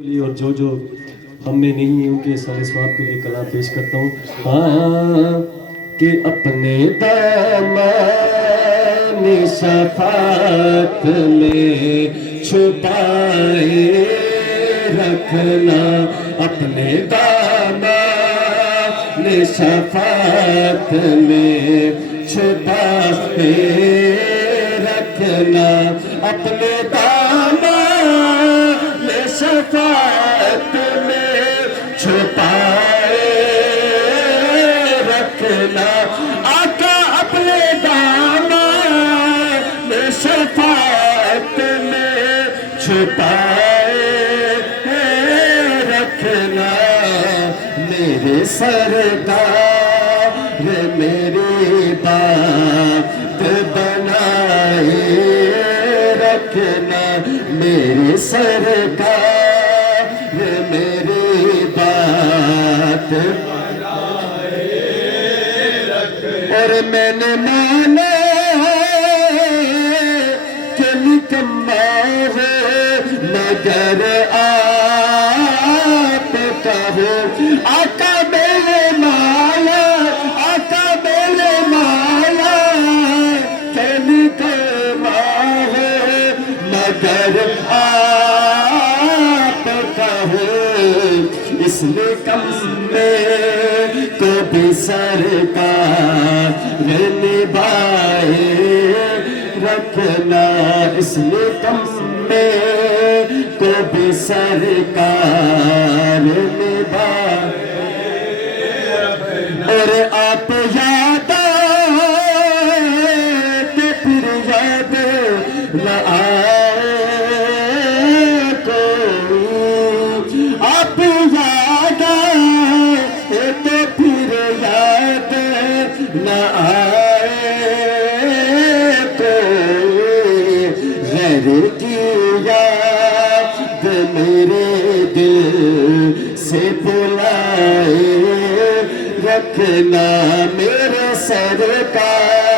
اور جو ہم میں نہیں ہیں ان کے سال ثواب کے لیے کلام پیش کرتا ہوں. ہاں کہ اپنے دامان شفاعت میں چھپائے رکھنا، اپنے دامان شفاعت میں چھپائے رکھنا، اپنے دامان شفاعت میں چھپائے رکھنا، آقا اپنے دامان شفاعت میں چھپائے رکھنا. میرے سرکار میری بات بنائے رکھنا، میرے سرکار میری بات بنائے رکھنا. اور میں نے مانا کہ نکما ہو مگر آپ کا ہو، آقا میرے مالا، آقا میرے مالا کہ نکما ہو مگر آپ کا ہو. اس نکم میں کو بھی سرکار نبھائے رکھنا، اس نکم میں کو بھی سرکار نبھائے رکھنا. اور آپ یاد آتے پھر یاد نہ آئے کوئی، آپ یاد آئے تو پھر یاد نہ آئے کوئی، غیر کی یاد میرے دل سے بلائے رکھنا. میرے سرکار